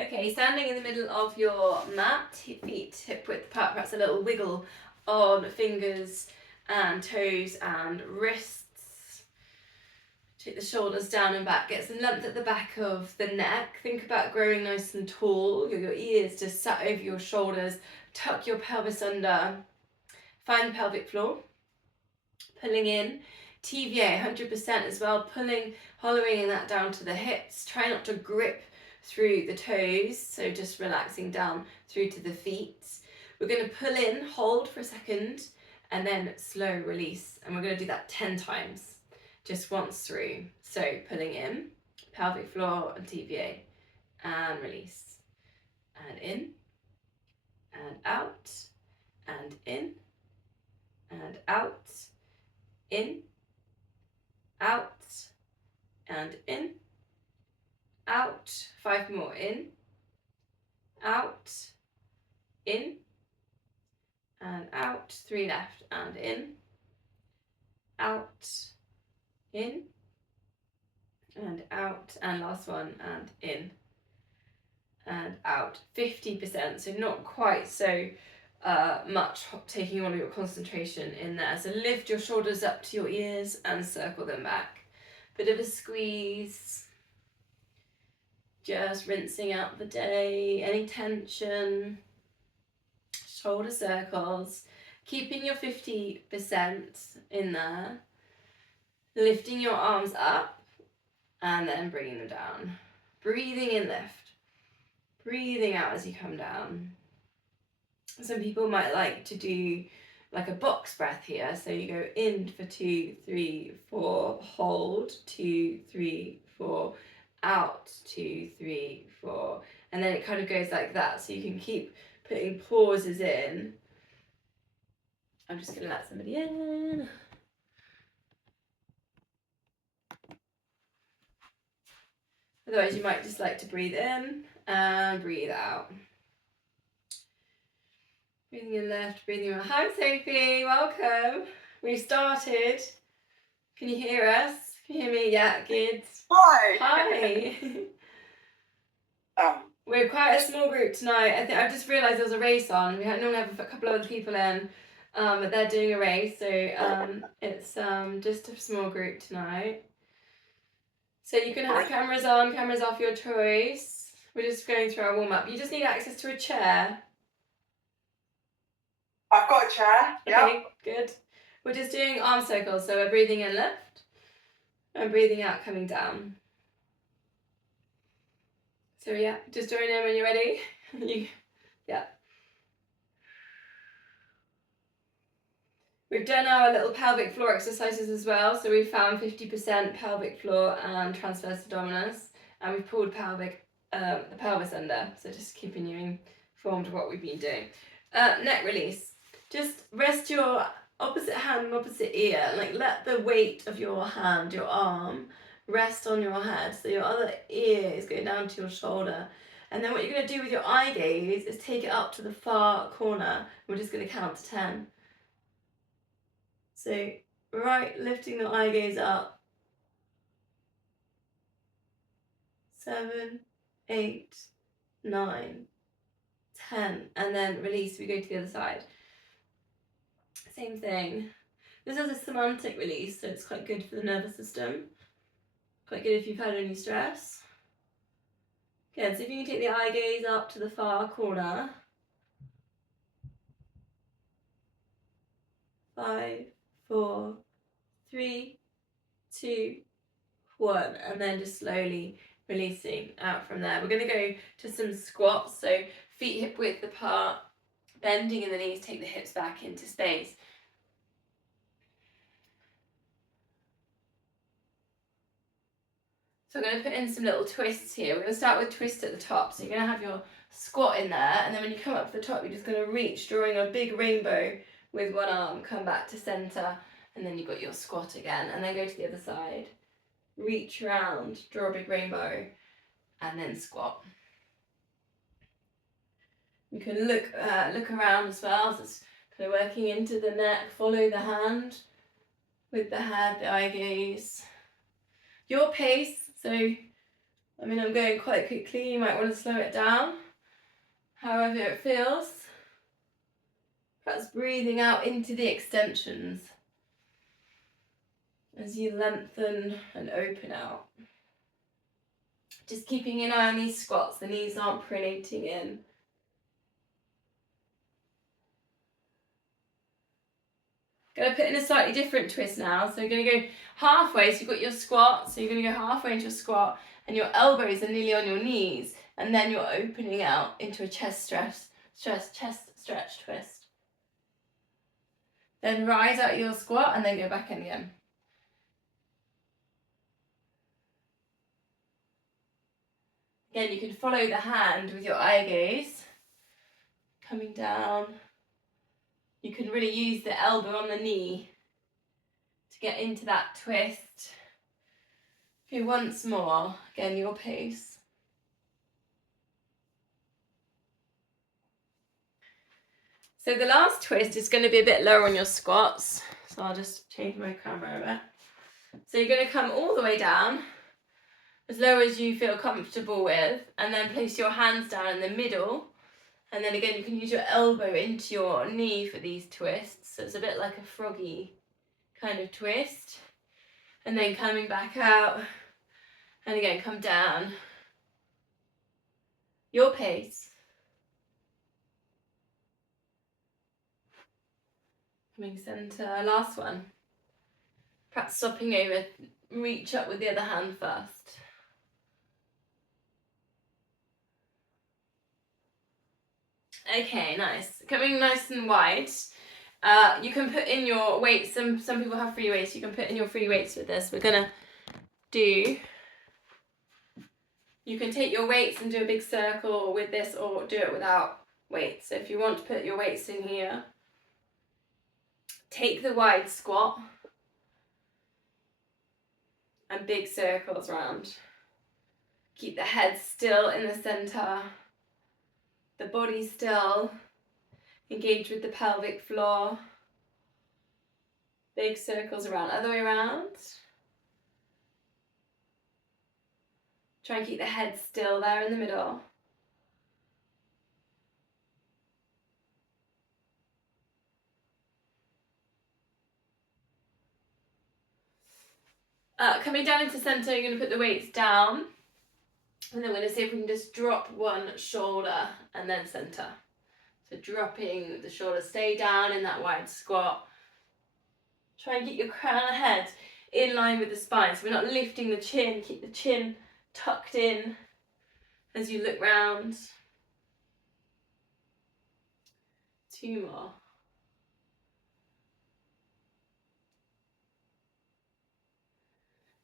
Okay, standing in the middle of your mat, feet hip width apart, perhaps a little wiggle on fingers and toes and wrists. Take the shoulders down and back, get some length at the back of the neck. Think about growing nice and tall. Your ears just sat over your shoulders. Tuck your pelvis under. Find the pelvic floor. Pulling in. TVA 100% as well. Pulling, hollowing that down to the hips. Try not to grip through the toes, so just relaxing down through to the feet. We're going to pull in, hold for a second, and then slow release. And we're going to do that 10 times, just once through. So pulling in, pelvic floor and TVA, and release. And in, and out, and in, and out, in, out, and in, out. 5 more. In, out, in, and out. 3 left. And in, out, in, and out. And last one. And in, and out. 50%. So not quite so much taking all of your concentration in there. So lift your shoulders up to your ears and circle them back. Bit of a squeeze. Just rinsing out the day, any tension, shoulder circles, keeping your 50% in there, lifting your arms up and then bringing them down. Breathing in, lift, breathing out as you come down. Some people might like to do like a box breath here. So you go in for 2, 3, 4, hold, 2, 3, 4, out, 2, 3, 4, and then it kind of goes like that, so you can keep putting pauses in. I'm just going to let somebody in. Otherwise you might just like to breathe in and breathe out. Breathing in left, breathing out. Hi Sophie, welcome. We've started. Can you hear us? Can you hear me? Yeah, good. Hi. Hi. We're quite a small group tonight. I've just realised there was a race on. We normally have a couple of other people in, but they're doing a race, so it's just a small group tonight. So you can have cameras on, cameras off, your choice. We're just going through our warm-up. You just need access to a chair. I've got a chair. Okay, good. We're just doing arm circles, so we're breathing in lift and breathing out coming down. So yeah, just join in when you're ready. Yeah. We've done our little pelvic floor exercises as well. So we found 50% pelvic floor and transverse abdominis, and we've pulled the pelvis under. So just keeping you informed of what we've been doing. Neck release. Just rest your opposite hand and opposite ear. Like let the weight of your hand, your arm, rest on your head. So your other ear is going down to your shoulder. And then what you're going to do with your eye gaze is take it up to the far corner. We're just going to count to 10. So, right, lifting the eye gaze up. 7, 8, 9, 10. And then release, we go to the other side. Same thing. This is a semantic release, so it's quite good for the nervous system. Quite good if you've had any stress. Good, so if you can take the eye gaze up to the far corner. 5, 4, 3, 2, 1, and then just slowly releasing out from there. We're going to go to some squats, so feet hip width apart, bending in the knees, take the hips back into space. So I'm going to put in some little twists here. We're going to start with twist at the top. So you're going to have your squat in there, and then when you come up to the top, you're just going to reach, drawing a big rainbow with one arm, come back to center, and then you've got your squat again, and then go to the other side. Reach around, draw a big rainbow, and then squat. You can look around as well, so it's kind of working into the neck, follow the hand with the head, the eye gaze. Your pace, so I mean, I'm going quite quickly, you might want to slow it down, however it feels. Perhaps breathing out into the extensions as you lengthen and open out. Just keeping an eye on these squats, the knees aren't pronating in. Going to put in a slightly different twist now. So you're going to go halfway, so you've got your squat, so you're going to go halfway into a squat, and your elbows are nearly on your knees, and then you're opening out into a chest stretch twist. Then rise out your squat and then go back in again. Again, you can follow the hand with your eye gaze, coming down. You can really use the elbow on the knee to get into that twist. Okay, once more, again, your pace. So the last twist is going to be a bit lower on your squats. So I'll just change my camera a bit. So you're going to come all the way down, as low as you feel comfortable with, and then place your hands down in the middle. And then again, you can use your elbow into your knee for these twists. So it's a bit like a froggy kind of twist. And then coming back out, and again, come down. Your pace. Coming centre, last one. Perhaps stopping over, reach up with the other hand first. Okay, nice. Coming nice and wide. You can put in your weights. Some people have free weights. You can put in your free weights with this. We're gonna do. You can take your weights and do a big circle with this, or do it without weights. So if you want to put your weights in here, take the wide squat and big circles around. Keep the head still in the center, the body still, engage with the pelvic floor. Big circles around, other way around. Try and keep the head still there in the middle. Coming down into center, you're going to put the weights down. And then we're going to see if we can just drop one shoulder and then center. So dropping the shoulder, stay down in that wide squat. Try and keep your crown of head in line with the spine. So we're not lifting the chin, keep the chin tucked in as you look round. 2 more.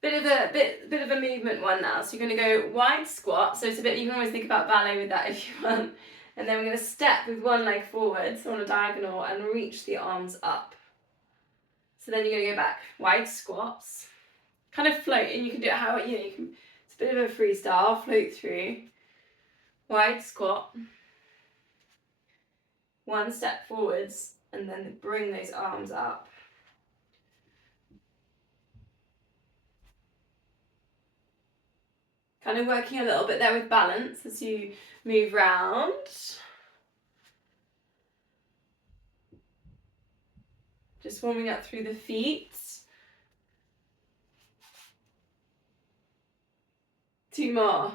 Bit of a movement one now. So you're going to go wide squat. So it's a bit, you can always think about ballet with that if you want. And then we're going to step with one leg forward, so on a diagonal, and reach the arms up. So then you're going to go back, wide squats, kind of float, and you can do it how, you can, it's a bit of a freestyle, float through, wide squat, one step forwards, and then bring those arms up. Kind of working a little bit there with balance as you move round. Just warming up through the feet. 2 more.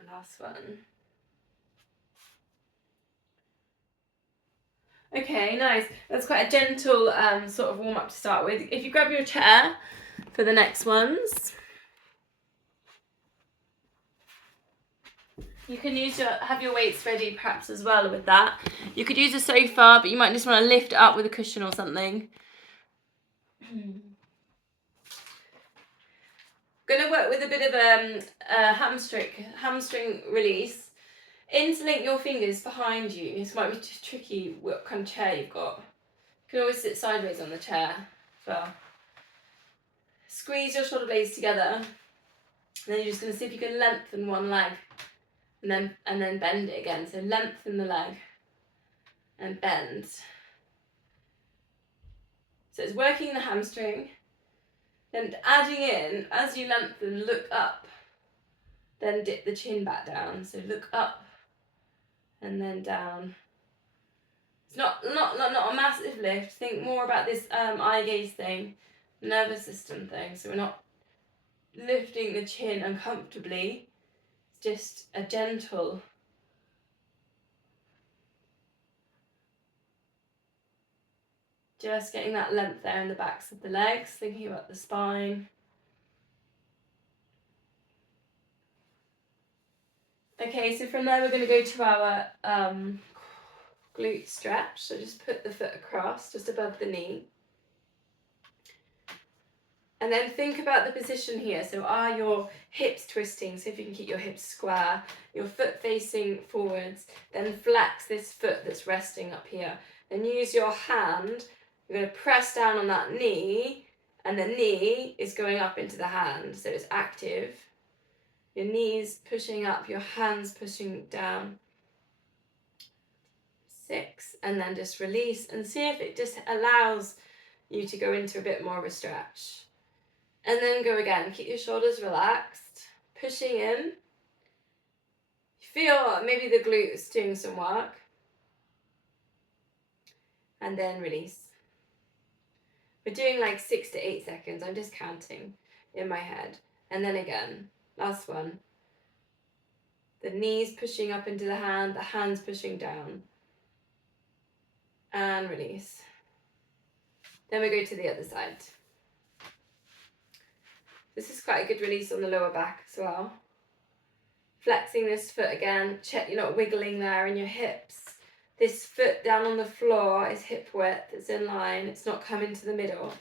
And last one. Okay, nice. That's quite a gentle sort of warm up to start with. If you grab your chair for the next ones, you can have your weights ready perhaps as well with that. You could use a sofa, but you might just want to lift it up with a cushion or something. Going to work with a bit of a hamstring release. Interlink your fingers behind you. This might be tricky what kind of chair you've got. You can always sit sideways on the chair as well. Squeeze your shoulder blades together. And then you're just going to see if you can lengthen one leg. And then bend it again. So lengthen the leg and bend. So it's working the hamstring, then adding in, as you lengthen, look up, then dip the chin back down. So look up and then down. It's not a massive lift. Think more about this eye gaze thing, nervous system thing. So we're not lifting the chin uncomfortably. It's just a gentle. Just getting that length there in the backs of the legs, thinking about the spine. Okay, so from there we're going to go to our glute stretch. So just put the foot across, just above the knee. And then think about the position here. So are your hips twisting? So if you can keep your hips square, your foot facing forwards, then flex this foot that's resting up here. Then use your hand, you're going to press down on that knee, and the knee is going up into the hand. So it's active. Your knees pushing up, your hands pushing down. 6, and then just release and see if it just allows you to go into a bit more of a stretch. And then go again, keep your shoulders relaxed, pushing in. Feel maybe the glutes doing some work. And then release. We're doing like 6 to 8 seconds, I'm just counting in my head. And then again, last one. The knees pushing up into the hands pushing down. And release. Then we go to the other side. This is quite a good release on the lower back as well. Flexing this foot again, check you're not wiggling there in your hips. This foot down on the floor is hip width, it's in line, it's not coming to the middle.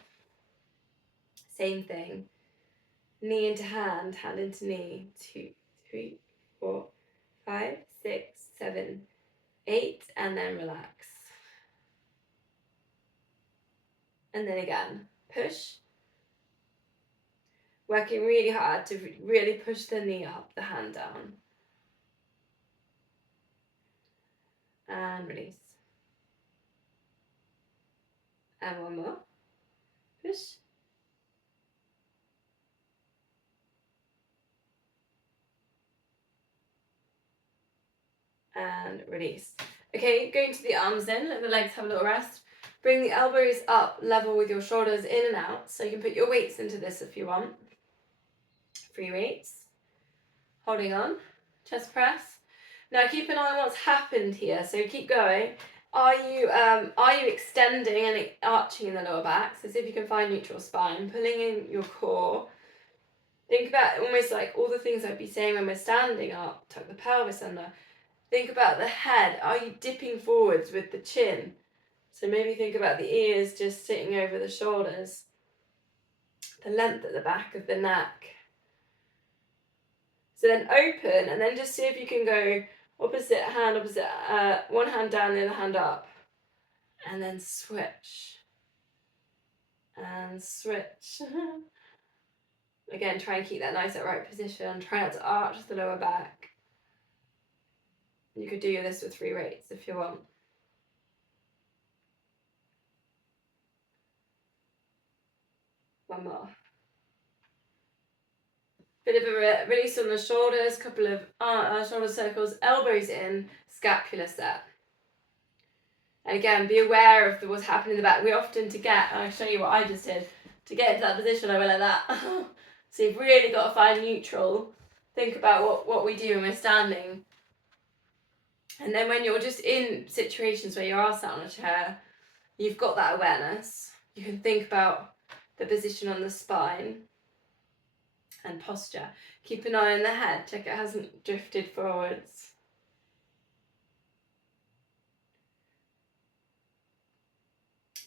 Same thing. Knee into hand, hand into knee. 2, 3, 4, 5, 6, 7, 8, and then relax. And then again, push. Working really hard to really push the knee up, the hand down. And release. And one more. Push. And release. Okay, going to the arms in, let the legs have a little rest. Bring the elbows up, level with your shoulders in and out. So you can put your weights into this if you want. Free weights. Holding on. Chest press. Now keep an eye on what's happened here. So keep going. Are you extending and arching in the lower back? So see if you can find neutral spine. Pulling in your core. Think about almost like all the things I'd be saying when we're standing up. Tuck the pelvis under. Think about the head. Are you dipping forwards with the chin? So maybe think about the ears just sitting over the shoulders. The length at the back of the neck. So then open and then just see if you can go opposite, one hand down, the other hand up. And then switch. And switch. Again, try and keep that nice upright position. Try not to arch the lower back. You could do this with 3 weights if you want. One more. Bit of a release on the shoulders, couple of shoulder circles, elbows in, scapula set. And again, be aware of what's happening in the back. We often I'll show you what I just did, to get into that position I went like that. So you've really got to find neutral. Think about what we do when we're standing. And then when you're just in situations where you are sat on a chair, you've got that awareness. You can think about the position on the spine and posture. Keep an eye on the head, check it hasn't drifted forwards.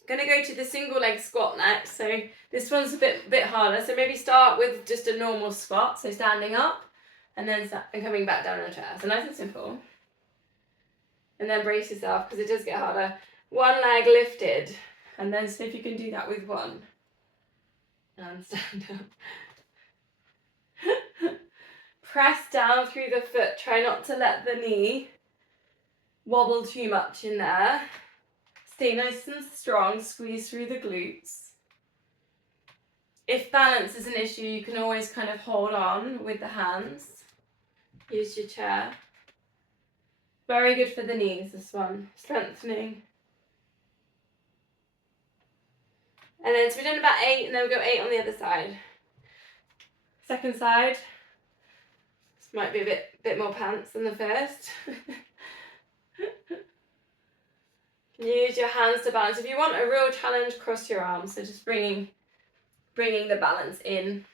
I'm going to go to the single leg squat next. So this one's a bit harder. So maybe start with just a normal squat, so standing up and then coming back down on the chair. So nice and simple. And then brace yourself because it does get harder. One leg lifted, and then see if you can do that with one. And stand up. Press down through the foot. Try not to let the knee wobble too much in there. stay nice and strong, squeeze through the glutes. If balance is an issue, you can always kind of hold on with the hands. Use your chair. Very good for the knees, this one, strengthening. And then, so we've done about 8, and then we'll go 8 on the other side. Second side. This might be a bit more pants than the first. Use your hands to balance. If you want a real challenge, cross your arms. So just bringing the balance in.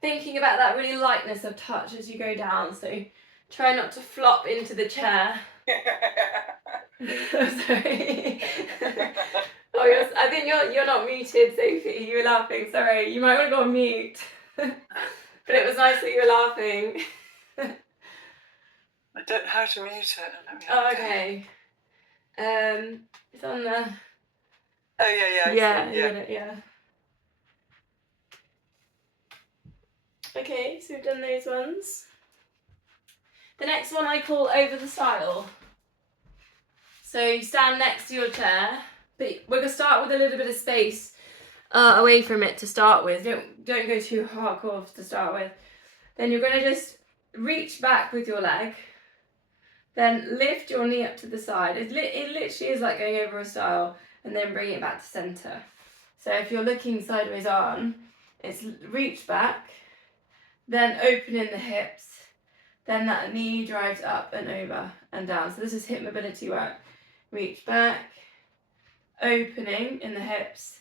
Thinking about that really lightness of touch as you go down. So try not to flop into the chair. Sorry. Oh, I think you're not muted, Sophie. You were laughing. Sorry, you might want to go on mute. But it was nice that you were laughing. I don't know how to mute it. Oh, okay. It's on the. Oh yeah. Yeah, you got it. Yeah. Okay, so we've done those ones. The next one I call over the style. So you stand next to your chair, but we're gonna start with a little bit of space away from it to start with. Don't go too hardcore to start with. Then you're gonna just reach back with your leg. Then lift your knee up to the side. It literally is like going over a style, and then bring it back to center. So if you're looking sideways on, it's reach back, then open in the hips, then that knee drives up and over and down. So this is hip mobility work. Reach back, opening in the hips,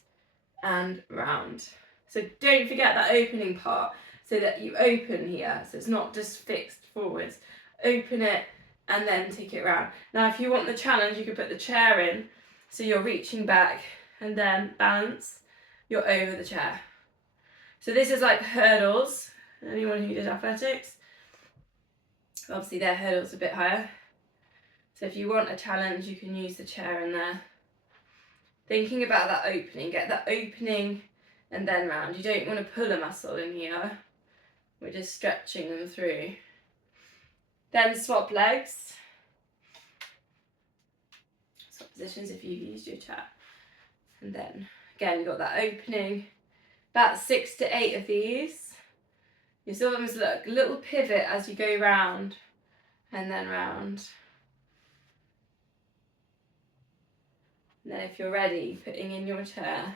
and round. So don't forget that opening part, so that you open here, so it's not just fixed forwards. Open it, and then take it round. Now if you want the challenge, you could put the chair in, so you're reaching back, and then balance, you're over the chair. So this is like hurdles. Anyone who did athletics, obviously their hurdles a bit higher. So if you want a challenge, you can use the chair in there. Thinking about that opening, get that opening and then round. You don't want to pull a muscle in here. We're just stretching them through. Then swap legs. Swap positions if you've used your chair. And then, again, you've got that opening. About 6 to 8 of these. You still almost look a little pivot as you go round and then round. And then if you're ready, putting in your chair.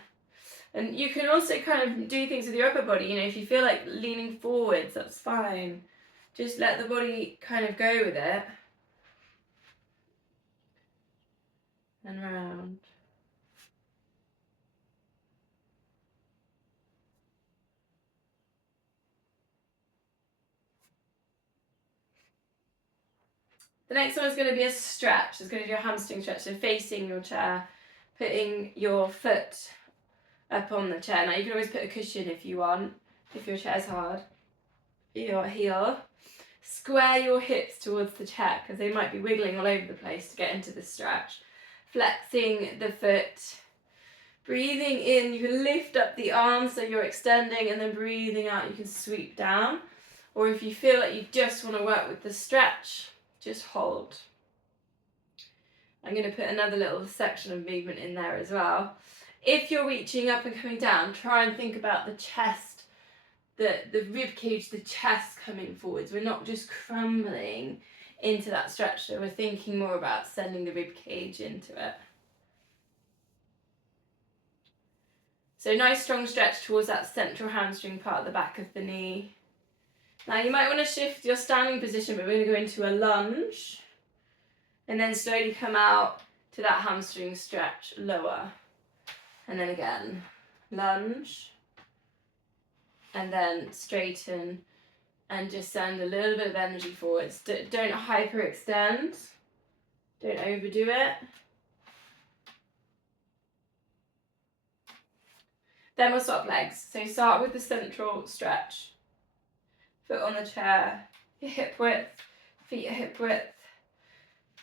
And you can also kind of do things with your upper body. You know, if you feel like leaning forwards, that's fine. Just let the body kind of go with it. And round. The next one is going to be a stretch. It's going to be a hamstring stretch. So facing your chair, putting your foot up on the chair. Now you can always put a cushion if you want, if your chair's hard. Your heel. Square your hips towards the chair because they might be wiggling all over the place to get into the stretch. Flexing the foot. Breathing in, you can lift up the arms so you're extending, and then breathing out, you can sweep down. Or if you feel like you just want to work with the stretch, just hold. I'm going to put another little section of movement in there as well. If you're reaching up and coming down, try and think about the chest, the rib cage, the chest coming forwards. We're not just crumbling into that stretch, so we're thinking more about sending the rib cage into it. So nice strong stretch towards that central hamstring part at the back of the knee. Now you might want to shift your standing position, but we're going to go into a lunge and then slowly come out to that hamstring stretch lower. And then again, lunge and then straighten and just send a little bit of energy forwards. Don't hyperextend, don't overdo it. Then we'll swap legs. So start with the central stretch. Foot on the chair, your hip width, feet at hip width.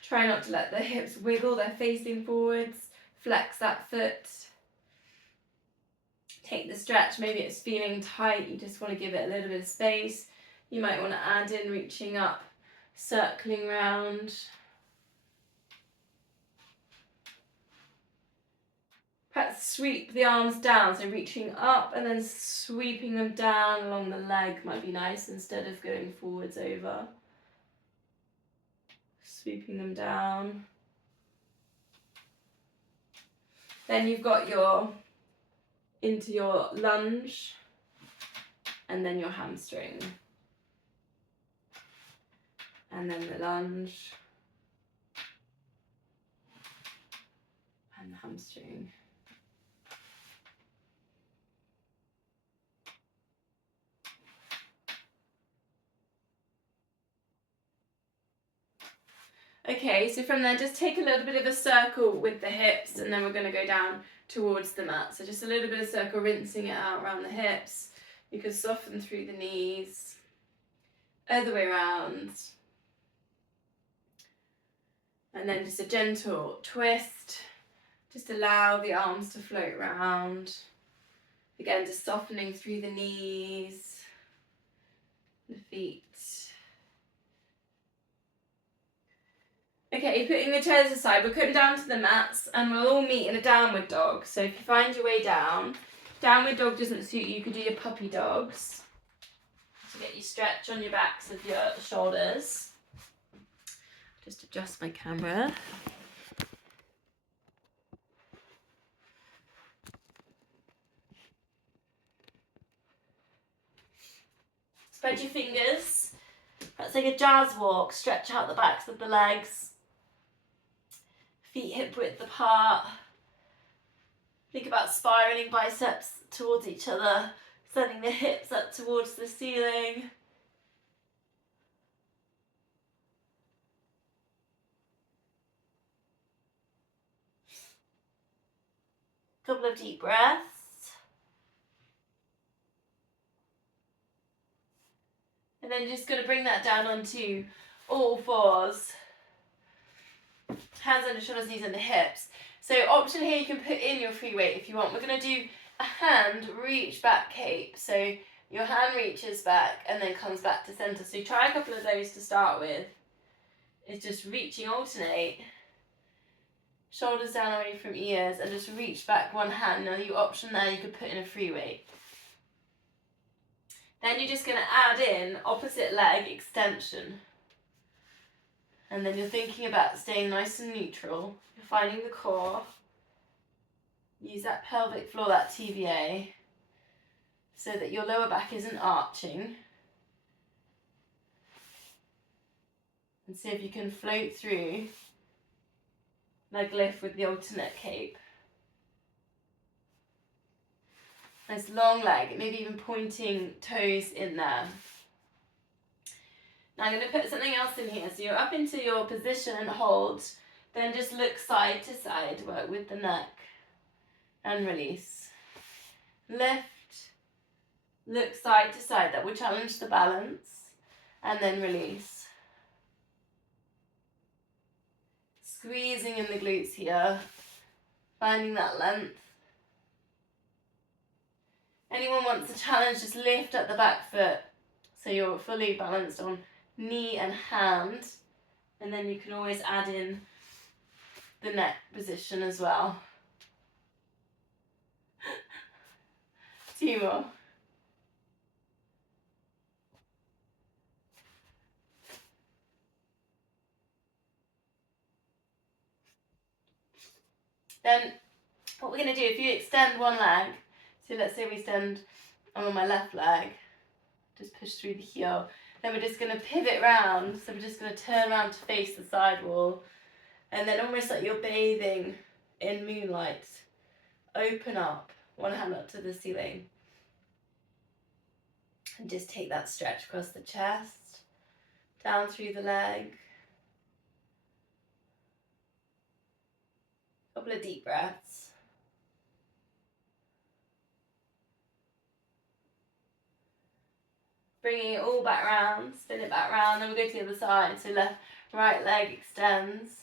Try not to let the hips wiggle, they're facing forwards. Flex that foot. Take the stretch, maybe it's feeling tight, you just want to give it a little bit of space. You might want to add in reaching up circling round. Perhaps sweep the arms down, so reaching up and then sweeping them down along the leg might be nice instead of going forwards over. Sweeping them down. Then you've got into your lunge and then your hamstring. And then the lunge and the hamstring. Okay, so from there, just take a little bit of a circle with the hips, and then we're going to go down towards the mat. So just a little bit of circle, rinsing it out around the hips. You can soften through the knees, other way around. And then just a gentle twist. Just allow the arms to float around. Again, just softening through the knees, the feet. Okay, putting the chairs aside, we're coming down to the mats and we'll all meet in a downward dog. So if you find your way down, downward dog doesn't suit you, you could do your puppy dogs to get you stretch on your backs of your shoulders. Just adjust my camera. Spread your fingers. That's like a jazz walk. Stretch out the backs of the legs. Feet hip width apart. Think about spiraling biceps towards each other, sending the hips up towards the ceiling. Couple of deep breaths. And then just going to bring that down onto all fours. Hands under shoulders, knees under hips. So option here, you can put in your free weight if you want. We're going to do a hand reach back cape. So your hand reaches back and then comes back to center. So try a couple of those to start with. It's just reaching, alternate. Shoulders down away from ears and just reach back one hand. Now your option there, you could put in a free weight. Then you're just going to add in opposite leg extension. And then you're thinking about staying nice and neutral. You're finding the core. Use that pelvic floor, that TVA, so that your lower back isn't arching. And see if you can float through leg lift with the alternate cape. Nice long leg, maybe even pointing toes in there. Now I'm going to put something else in here. So you're up into your position and hold, then just look side to side, work with the neck and release. Lift, look side to side, that will challenge the balance, and then release. Squeezing in the glutes here, finding that length. Anyone wants a challenge, just lift up the back foot so you're fully balanced on knee and hand, and then you can always add in the neck position as well. 2 more. Then what we're going to do, if you extend one leg, so let's say we extend on my left leg, just push through the heel, then we're just going to pivot round, so we're just going to turn around to face the side wall, and then almost like you're bathing in moonlight, open up, one hand up to the ceiling, and just take that stretch across the chest, down through the leg. Couple of deep breaths. Bringing it all back round, spin it back round, then we'll go to the other side. So left, right leg extends,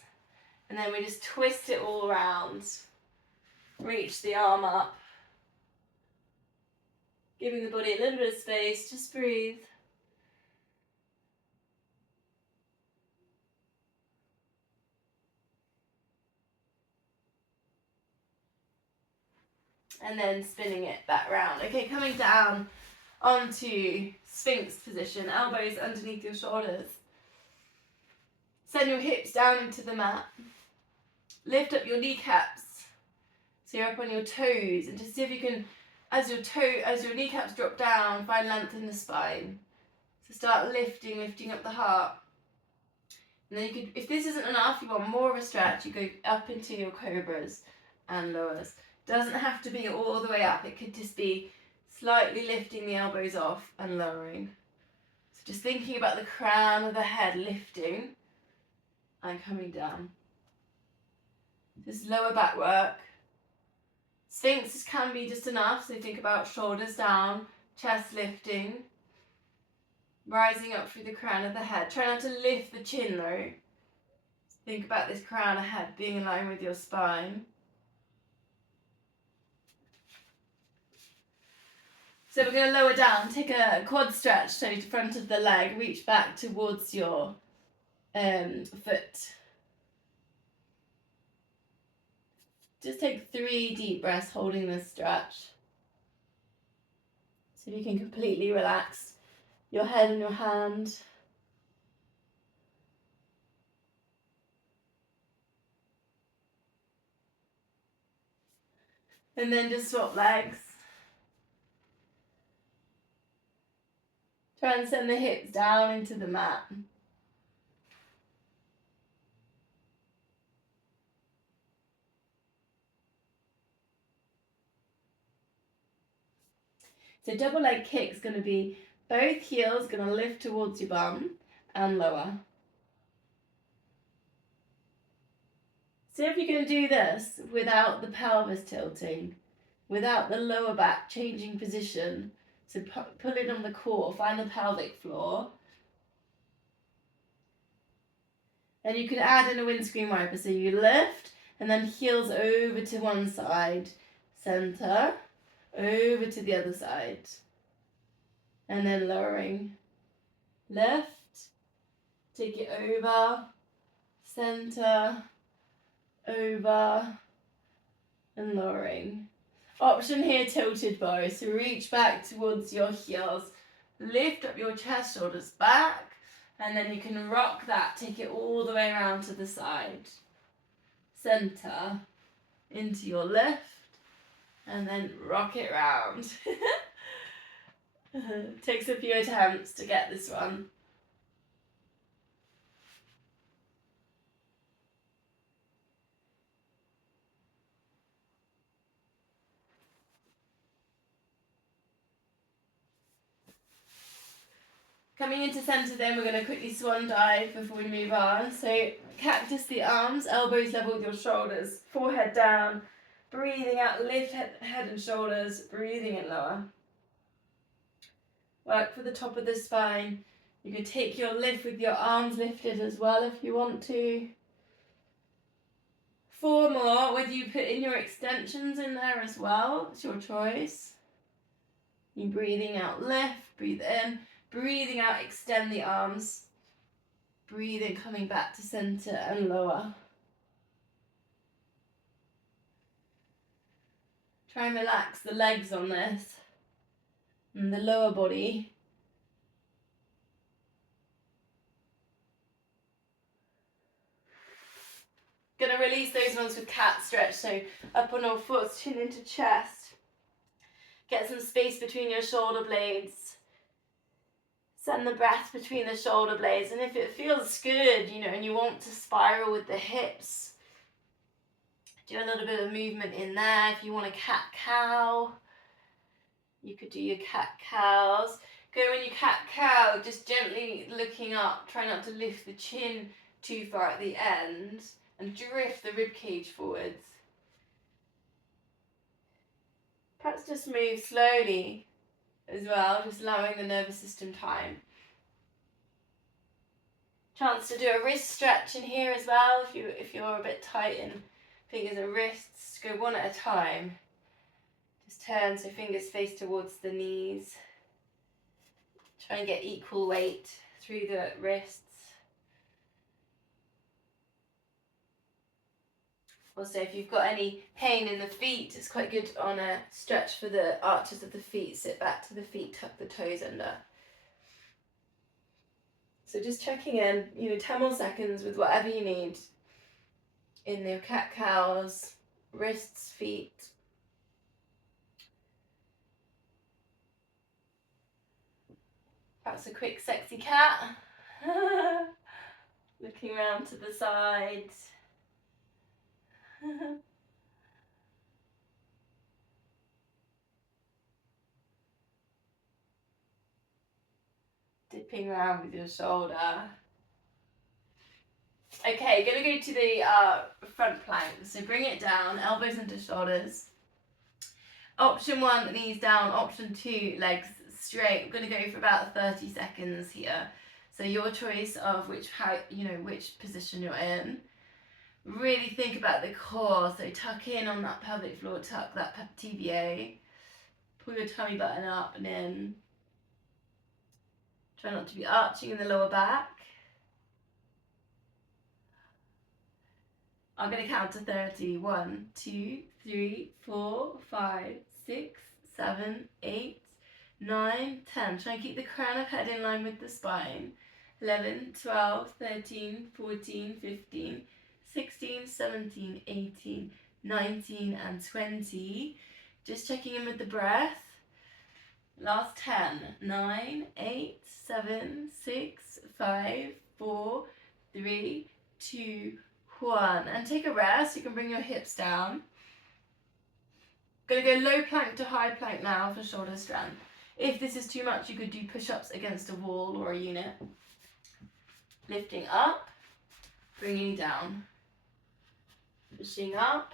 and then we just twist it all around. Reach the arm up, giving the body a little bit of space, just breathe. and then spinning it back round. Okay, coming down onto Sphinx position, elbows underneath your shoulders. Send your hips down into the mat. Lift up your kneecaps so you're up on your toes, and just see if you can, as your kneecaps drop down, find length in the spine. So start lifting up the heart. And then you could, if this isn't enough, you want more of a stretch, you go up into your cobras and lowers. Doesn't have to be all the way up, it could just be slightly lifting the elbows off and lowering. So just thinking about the crown of the head lifting and coming down. This lower back work. Sphinx can be just enough, so think about shoulders down, chest lifting, rising up through the crown of the head. Try not to lift the chin though. Think about this crown of head being in line with your spine. So we're going to lower down, take a quad stretch, so to front of the leg, reach back towards your foot. Just take 3 deep breaths holding this stretch. So you can completely relax your head and your hand. And then just swap legs. Try and send the hips down into the mat. So double leg kick is going to be both heels going to lift towards your bum and lower. See if you can do this without the pelvis tilting, without the lower back changing position. So pull it on the core, find the pelvic floor. And you can add in a windscreen wiper. So you lift and then heels over to one side, center, over to the other side. And then lowering. Lift, take it over, center, over, and lowering. Option here, tilted bow. So reach back towards your heels, lift up your chest, shoulders back, and then you can rock that, take it all the way around to the side. Center into your lift, and then rock it round. Takes a few attempts to get this one. Coming into centre then, we're going to quickly swan dive before we move on. So cactus the arms, elbows level with your shoulders, forehead down, breathing out, lift head and shoulders, breathing in lower. Work for the top of the spine. You can take your lift with your arms lifted as well if you want to. 4 more, whether you put in your extensions in there as well, it's your choice. You breathing out, lift, breathe in. Breathing out, extend the arms. Breathing, coming back to center and lower. Try and relax the legs on this and the lower body. Gonna release those ones with cat stretch, so up on all fours, chin into chest. Get some space between your shoulder blades. Send the breath between the shoulder blades, and if it feels good, and you want to spiral with the hips, do a little bit of movement in there. If you want a cat-cow, you could do your cat-cows. Go when you cat-cow, just gently looking up, try not to lift the chin too far at the end, and drift the rib cage forwards. Perhaps just move slowly as well, just allowing the nervous system time. Chance to do a wrist stretch in here as well if you're a bit tight in fingers and wrists. Go one at a time. Just turn so fingers face towards the knees. Try and get equal weight through the wrists. Also, if you've got any pain in the feet, it's quite good on a stretch for the arches of the feet. Sit back to the feet, tuck the toes under. So just checking in, 10 more seconds with whatever you need in your cat-cows, wrists, feet. Perhaps a quick sexy cat. Looking around to the side. Dipping around with your shoulder. Okay, gonna go to the front plank. So bring it down, elbows into shoulders. Option 1, knees down. Option 2, legs straight. We're gonna go for about 30 seconds here. So your choice of which position you're in. Really think about the core. So tuck in on that pelvic floor, tuck that TVA. Pull your tummy button up and in. Try not to be arching in the lower back. I'm going to count to 30. 1, 2, 3, 4, 5, 6, 7, 8, 9, 10. Try and keep the crown of head in line with the spine. 11, 12, 13, 14, 15, 16, 17, 18, 19 and 20. Just checking in with the breath. Last 10. 9, 8, 7, 6, 5, 4, 3, 2, 1. And take a rest. You can bring your hips down. Going to go low plank to high plank now for shoulder strength. If this is too much, you could do push-ups against a wall or a unit. Lifting up, bringing down. Pushing up,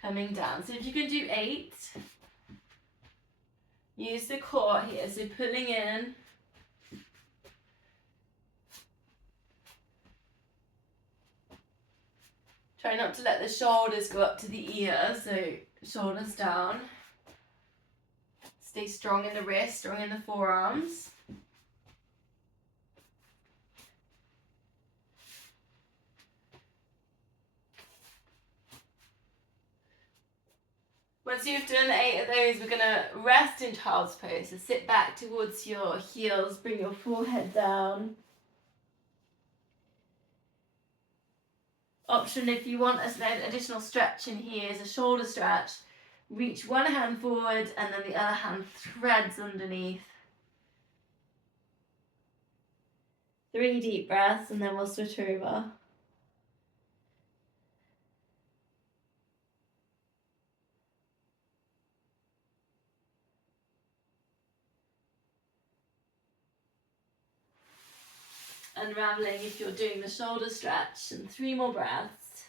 coming down. So if you can do 8, use the core here. So pulling in. Try not to let the shoulders go up to the ears, so shoulders down. Stay strong in the wrist, strong in the forearms. Once you've done 8 of those, we're going to rest in child's pose. So sit back towards your heels, bring your forehead down. Option if you want an additional stretch in here is a shoulder stretch. Reach one hand forward and then the other hand threads underneath. 3 deep breaths and then we'll switch over. Unraveling if you're doing the shoulder stretch, and 3 more breaths.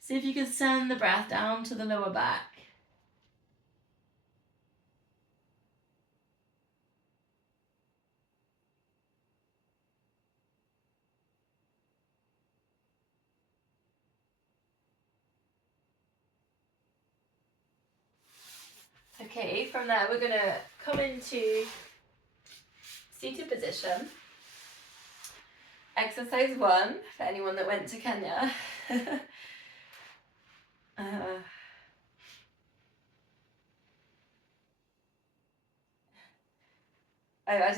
See if you can send the breath down to the lower back. Okay, from there we're going to come into seated position. Exercise 1 for anyone that went to Kenya. I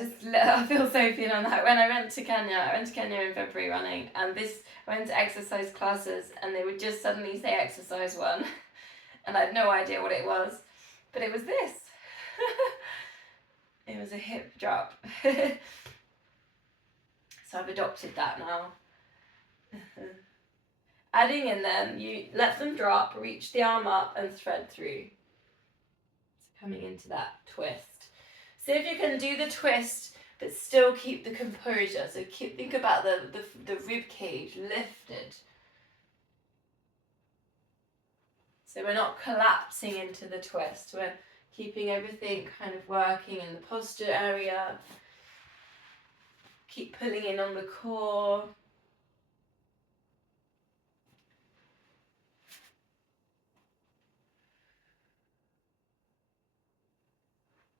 feel so feeling on that. When I went to Kenya in February running, and I went to exercise classes, and they would just suddenly say exercise 1, and I had no idea what it was, but it was this. It was a hip drop. So I've adopted that now. Adding in then, you let them drop, reach the arm up and thread through. So coming into that twist. See if you can do the twist but still keep the composure. So think about the rib cage lifted. So we're not collapsing into the twist. We're keeping everything kind of working in the posture area. Keep pulling in on the core.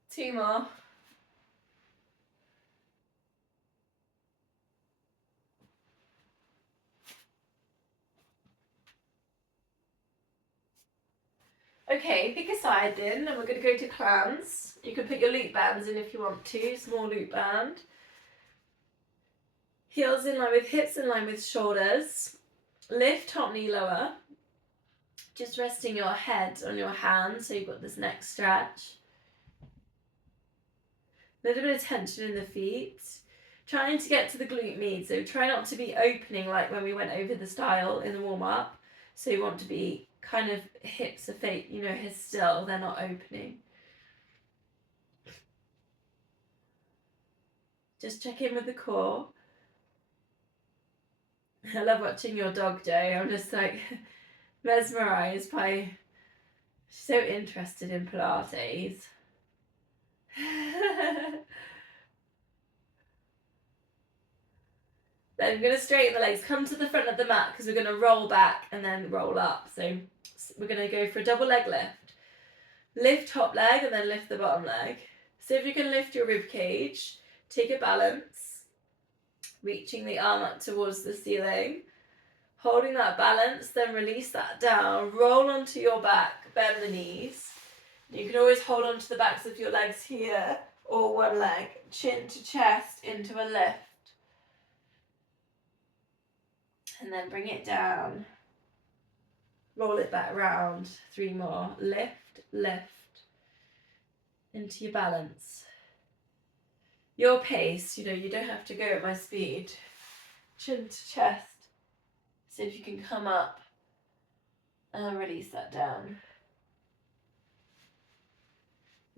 Two more. Okay, pick a side in, and we're going to go to clams. You can put your loop bands in if you want to, small loop band. Heels in line with hips, in line with shoulders. Lift top knee lower. Just resting your head on your hands, so you've got this neck stretch. A little bit of tension in the feet. Trying to get to the glute med, so try not to be opening like when we went over the style in the warm-up. So you want to be kind of hips are fake, hips still, they're not opening. Just check in with the core. I love watching your dog, Joe. I'm just like mesmerised by, she's so interested in Pilates. Then we're going to straighten the legs, come to the front of the mat because we're going to roll back and then roll up. So we're going to go for a double leg lift. Lift top leg and then lift the bottom leg. So if you can lift your rib cage, take a balance, reaching the arm up towards the ceiling. Holding that balance, then release that down, roll onto your back, bend the knees. You can always hold onto the backs of your legs here, or one leg, chin to chest into a lift. And then bring it down. Roll it back round. 3 more. Lift, lift. Into your balance. Your pace, you don't have to go at my speed. Chin to chest. See if you can come up and release that down.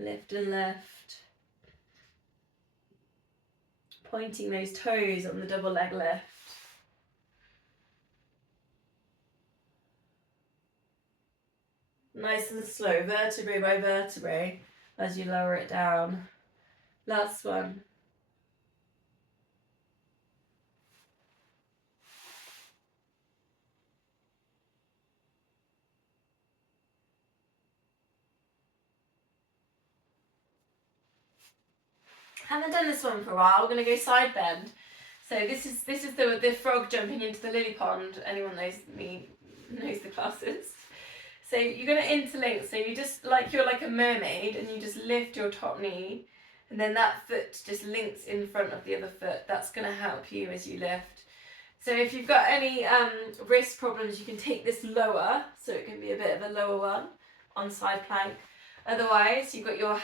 Lift and lift. Pointing those toes on the double leg lift. Nice and slow, vertebrae by vertebrae, as you lower it down. Last one. Haven't done this one for a while. We're going to go side bend. So this is the frog jumping into the lily pond. Anyone knows me knows the classes. So you're going to interlink. So you just you're like a mermaid, and you just lift your top knee, and then that foot just links in front of the other foot. That's going to help you as you lift. So if you've got any wrist problems, you can take this lower, so it can be a bit of a lower one on side plank. Otherwise, you've got your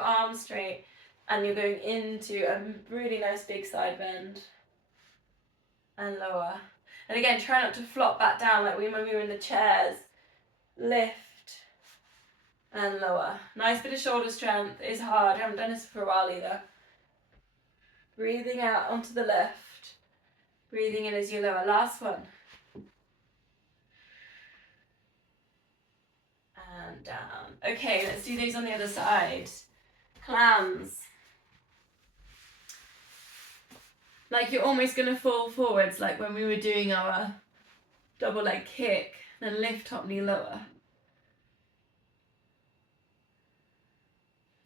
arm straight, and you're going into a really nice big side bend and lower. And again, try not to flop back down like when we were in the chairs. Lift and lower. Nice bit of shoulder strength. It's hard. I haven't done this for a while either. Breathing out onto the left. Breathing in as you lower. Last one. And down. Okay, let's do these on the other side. Clams. Like you're almost going to fall forwards, like when we were doing our double leg kick. Then lift top knee lower.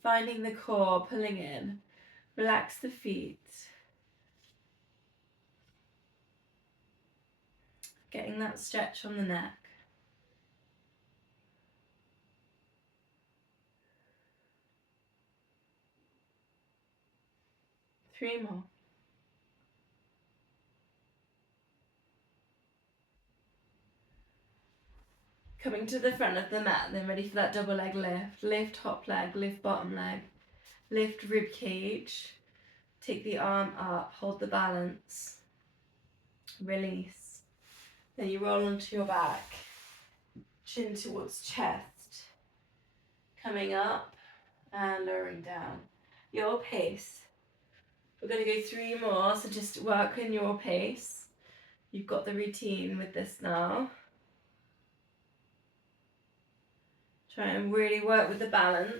Finding the core, pulling in. Relax the feet. Getting that stretch on the neck. Three more. Coming to the front of the mat, then ready for that double leg lift. Lift top leg, lift bottom leg. Lift rib cage. Take the arm up, hold the balance. Release. Then you roll onto your back. Chin towards chest. Coming up and lowering down. Your pace. We're going to go 3 more, so just work in your pace. You've got the routine with this now. Try and really work with the balance.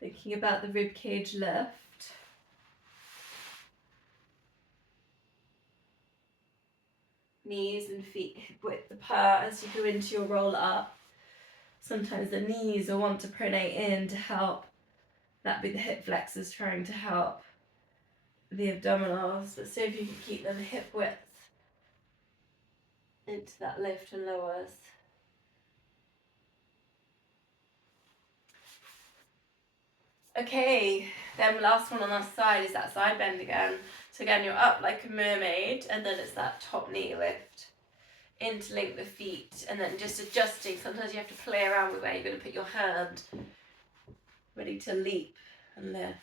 Thinking about the rib cage lift. Knees and feet hip width apart as you go into your roll up. Sometimes the knees will want to pronate in to help. That'd be the hip flexors trying to help the abdominals. But see if you can keep them hip width into that lift and lowers. Okay, then last one on our side is that side bend again. So again, you're up like a mermaid, and then it's that top knee lift. Interlink the feet, and then just adjusting. Sometimes you have to play around with where you're going to put your hand. Ready to leap and lift.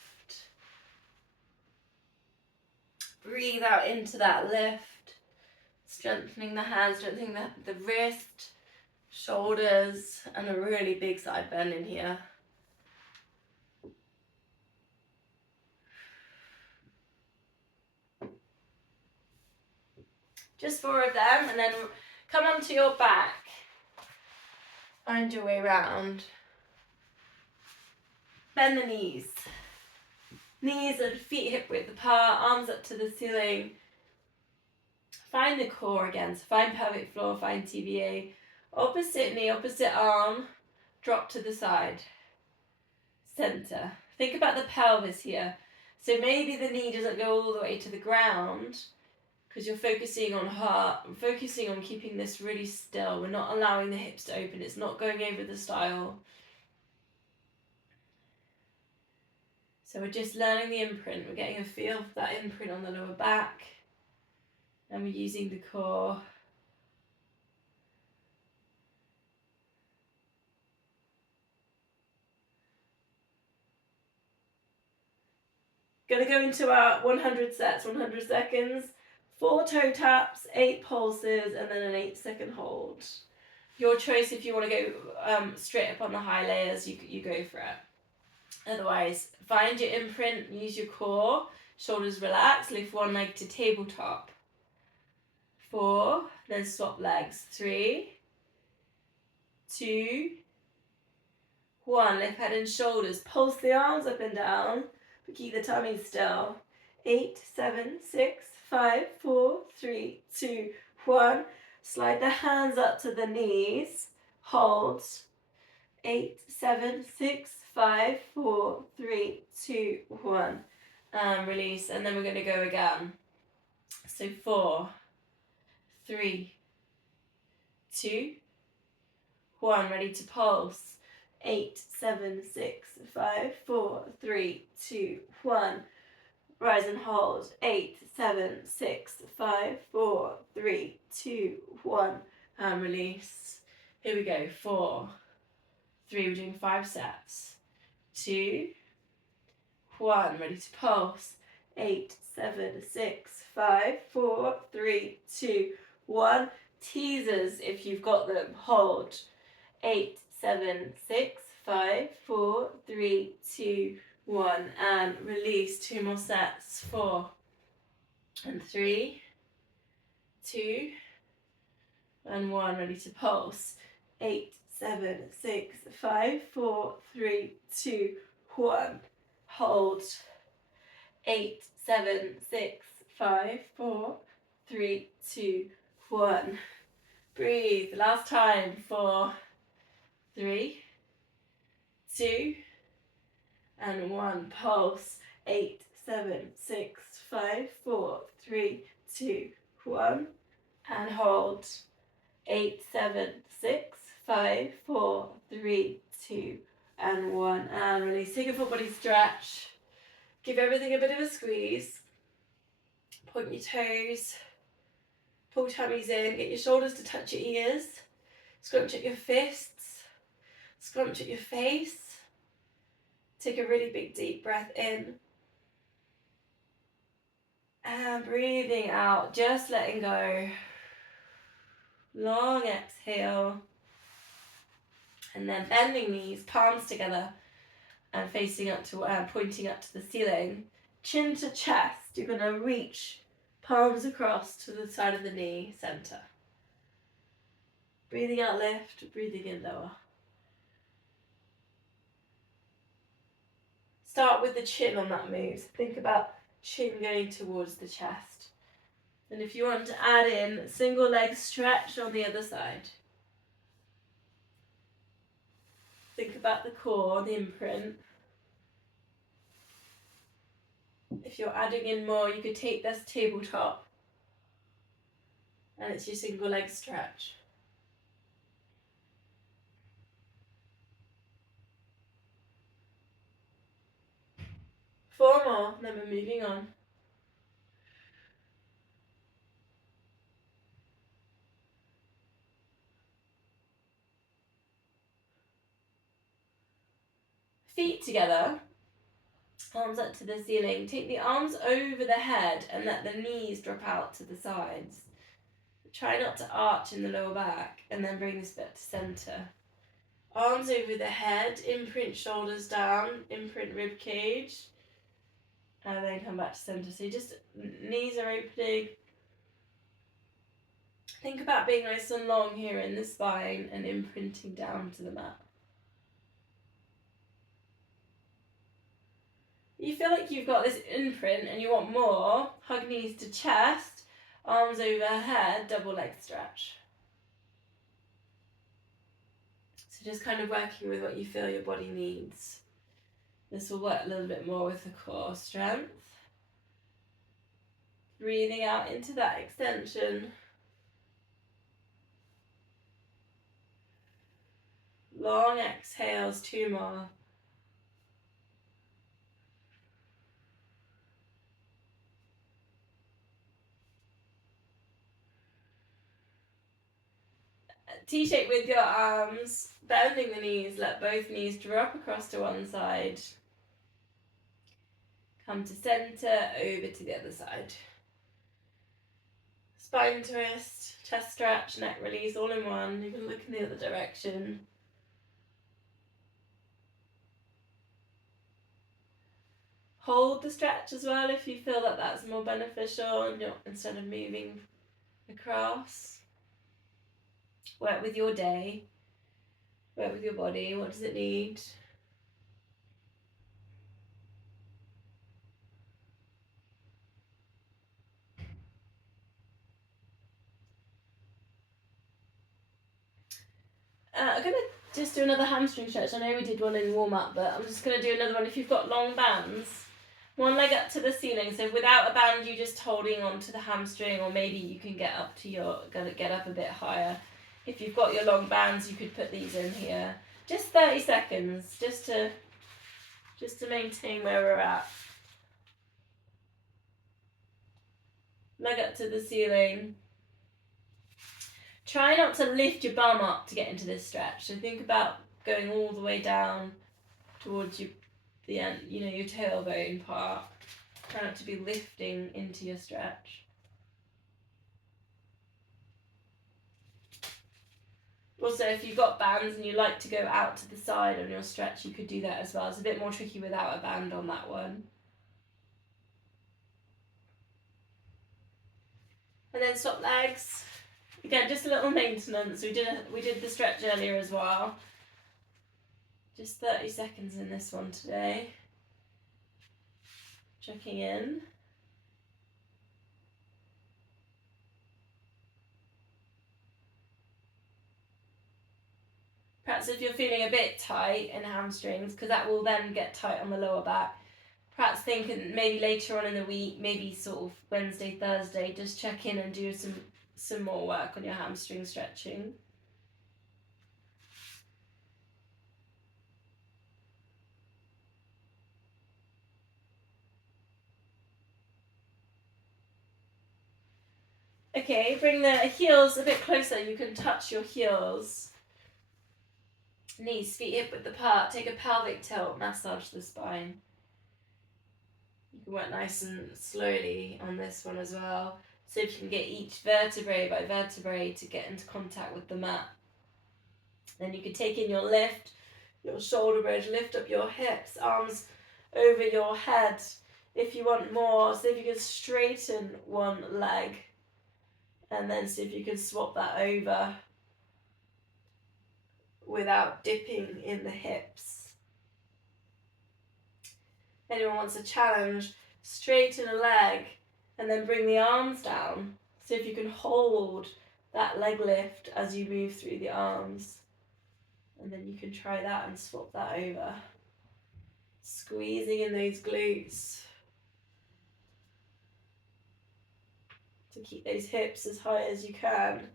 Breathe out into that lift. Strengthening the hands, strengthening the wrist, shoulders, and a really big side bend in here. Just 4 of them, and then come onto your back. Find your way round. Bend the knees. Knees and feet hip width apart, arms up to the ceiling. Find the core again, so find pelvic floor, find TVA. Opposite knee, opposite arm, drop to the side. Center. Think about the pelvis here. So maybe the knee doesn't go all the way to the ground because you're focusing on heart, focusing on keeping this really still. We're not allowing the hips to open. It's not going over the style. So we're just learning the imprint. We're getting a feel for that imprint on the lower back. And we're using the core. Going to go into our 100 sets, 100 seconds. 4 toe taps, 8 pulses, and then an 8-second hold. Your choice if you want to go straight up on the high layers, you go for it. Otherwise, find your imprint, use your core, shoulders relax, lift one leg to tabletop. 4, then swap legs. 3, 2, 1. Lift head and shoulders, pulse the arms up and down, but keep the tummy still. 8, 7, 6, 5, 4, 3, 2, 1. Slide the hands up to the knees. Hold. 8, 7, 6, 5, 4, 3, 2, 1. And release. And then we're going to go again. So 4, 3, 2, 1. Ready to pulse. 8, 7, 6, 5, 4, 3, 2, 1. Rise and hold. 8, 7, 6, 5, 4, 3, 2, 1. And release. Here we go. 4, 3. We're doing 5 sets. 2, 1. Ready to pulse. 8, 7, 6, 5, 4, 3, 2, 1. Teasers if you've got them. Hold. 8, 7, 6, 5, 4, 3, 2, 1. And release. 2 more sets. 4 and 3, 2 and 1. Ready to pulse. 8, 7, 6, 5, 4, 3, 2, 1. Hold. 8, 7, 6, 5, 4, 3, 2, 1. Breathe. Last time. 4, 3, 2 and 1. Pulse. 8, 7, 6, 5, 4, 3, 2, 1. And hold. 8, 7, 6, 5, 4, 3, 2 and 1. And release. Take a full body stretch. Give everything a bit of a squeeze. Point your toes. Pull tummies in. Get your shoulders to touch your ears. Scrunch at your fists. Scrunch at your face. Take a really big deep breath in. And breathing out. Just letting go. Long exhale. And then bending knees, palms together. And facing up to, pointing up to the ceiling. Chin to chest. You're going to reach palms across to the side of the knee, center. Breathing out, lift. Breathing in, lower. Start with the chin on that move. So think about chin going towards the chest. And if you want to add in single leg stretch on the other side. back the core, the imprint. If you're adding in more, you could take this tabletop and it's your single leg stretch. Four more, then we're moving on. Feet together, arms up to the ceiling. Take the arms over the head and let the knees drop out to the sides. Try not to arch in the lower back, and then bring this bit to centre. Arms over the head, imprint shoulders down, imprint rib cage, and then come back to centre. So just knees are opening. Think about being nice and long here in the spine and imprinting down to the mat. You feel like you've got this imprint and you want more, hug knees to chest, arms over head, double leg stretch. So just kind of working with what you feel your body needs. This will work a little bit more with the core strength. Breathing out into that extension. Long exhales, 2 more. T-shape with your arms, bending the knees, let both knees drop across to one side. Come to centre, over to the other side. Spine twist, chest stretch, neck release, all in one. You can look in the other direction. Hold the stretch as well if you feel that that's more beneficial instead of moving across. Work with your day. Work with your body. What does it need? I'm going to just do another hamstring stretch. I know we did one in warm-up, but I'm just going to do another one. If you've got long bands, one leg up to the ceiling. So without a band, you're just holding on to the hamstring, or maybe you can get up a bit higher. If you've got your long bands, you could put these in here. Just 30 seconds, just to maintain where we're at. Leg up to the ceiling. Try not to lift your bum up to get into this stretch. So think about going all the way down towards the end, your tailbone part. Try not to be lifting into your stretch. Also, if you've got bands and you like to go out to the side on your stretch, you could do that as well. It's a bit more tricky without a band on that one. And then swap legs. Again, just a little maintenance. We did the stretch earlier as well. Just 30 seconds in this one today. Checking in. Perhaps if you're feeling a bit tight in hamstrings, because that will then get tight on the lower back, perhaps think maybe later on in the week, maybe sort of Wednesday, Thursday, just check in and do some more work on your hamstring stretching. Okay, bring the heels a bit closer. You can touch your heels. Knees, feet hip width apart. Take a pelvic tilt, massage the spine. You can work nice and slowly on this one as well. So if you can get each vertebrae by vertebrae to get into contact with the mat. Then you can take in your lift, your shoulder bridge, lift up your hips, arms over your head if you want more. So if you can straighten one leg and then see if you can swap that over without dipping in the hips. Anyone wants a challenge, straighten a leg and then bring the arms down. So if you can hold that leg lift as you move through the arms And then you can try that and swap that over. Squeezing in those glutes to keep those hips as high as you can.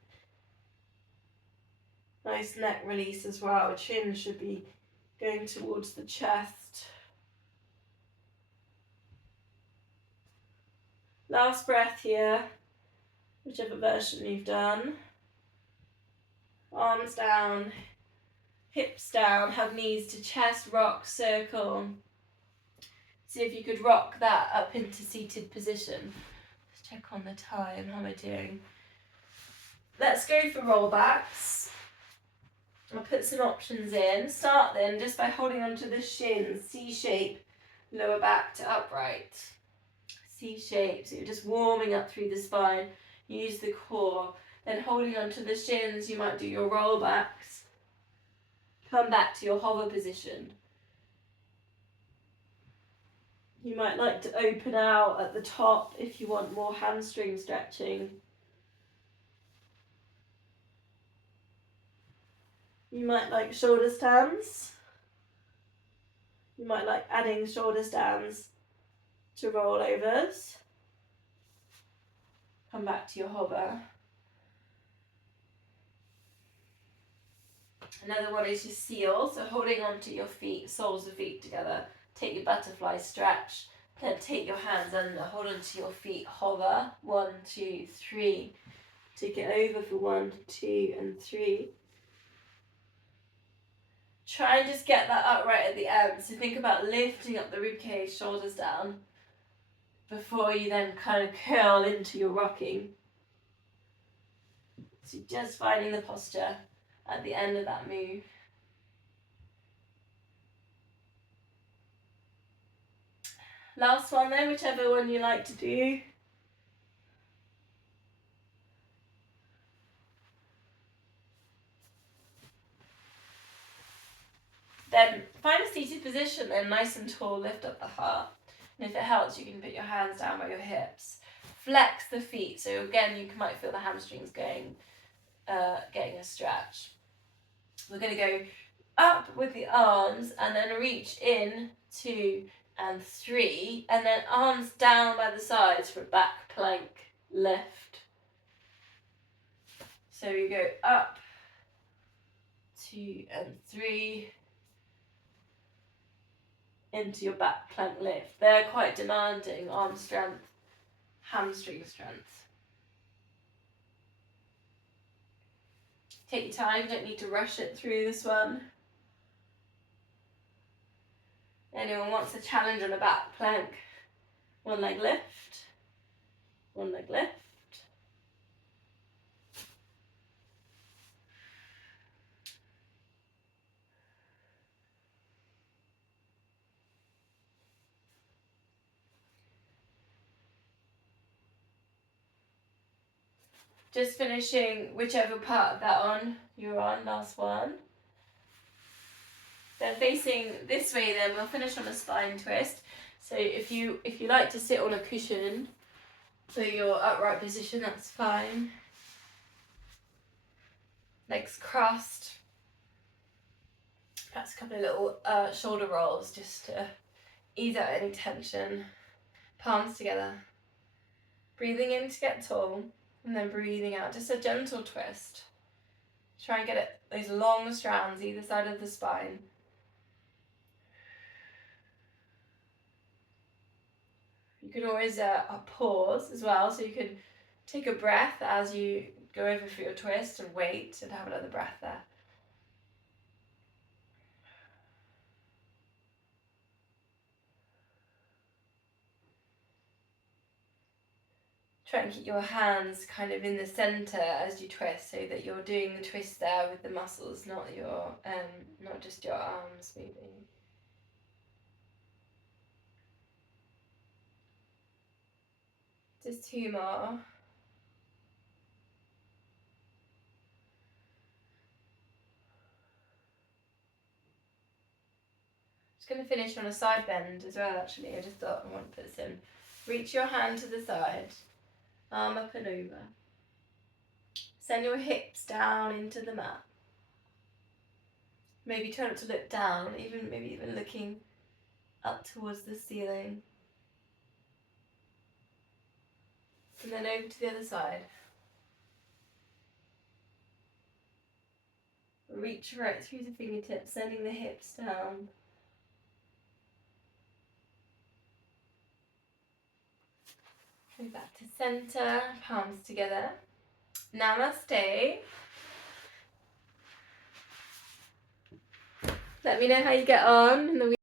Nice neck release as well. Chin should be going towards the chest. Last breath here, whichever version you've done. Arms down, hips down, hug knees to chest, rock, circle. See if you could rock that up into seated position. Let's check on the time. How am I doing? Let's go for rollbacks. I'll put some options in. Start then just by holding onto the shins, C shape, lower back to upright. C shape, so you're just warming up through the spine. Use the core. Then holding onto the shins, you might do your rollbacks. Come back to your hover position. You might like to open out at the top if you want more hamstring stretching. You might like shoulder stands. You might like adding shoulder stands to rollovers. Come back to your hover. Another one is your seal, so holding onto your feet, soles of feet together. Take your butterfly stretch, then take your hands under, hold onto your feet, hover, 1, 2, 3. Take it over for 1, 2, and 3. Try and just get that up right at the end. So think about lifting up the ribcage, shoulders down, before you then kind of curl into your rocking. So just finding the posture at the end of that move. Last one then, whichever one you like to do. Then find a seated position then, nice and tall, lift up the heart. And if it helps, you can put your hands down by your hips. Flex the feet, so again, you might feel the hamstrings getting a stretch. We're going to go up with the arms and then reach in, 2 and 3, and then arms down by the sides for a back plank lift. So you go up, 2 and 3, into your back plank lift. They're quite demanding arm strength, hamstring strength. Take your time, don't need to rush it through this one. Anyone wants a challenge on a back plank? One leg lift, one leg lift. Just finishing whichever part of that you're on, last one. Then facing this way then, we'll finish on a spine twist. So if you like to sit on a cushion for your upright position, that's fine. Legs crossed. Perhaps a couple of little shoulder rolls just to ease out any tension. Palms together. Breathing in to get tall. And then breathing out, just a gentle twist. Try and get those long strands either side of the spine. You can always pause as well, so you can take a breath as you go over for your twist and wait and have another breath there. Try and keep your hands kind of in the center as you twist, so that you're doing the twist there with the muscles, not just your arms moving. Just 2 more. Just going to finish on a side bend as well, actually. I just thought I want to put this in. Reach your hand to the side, arm up and over. Send your hips down into the mat. Maybe try not to look down, maybe even looking up towards the ceiling. And then over to the other side. Reach right through the fingertips, sending the hips down. Go back to center, palms together. Namaste. Let me know how you get on in the week.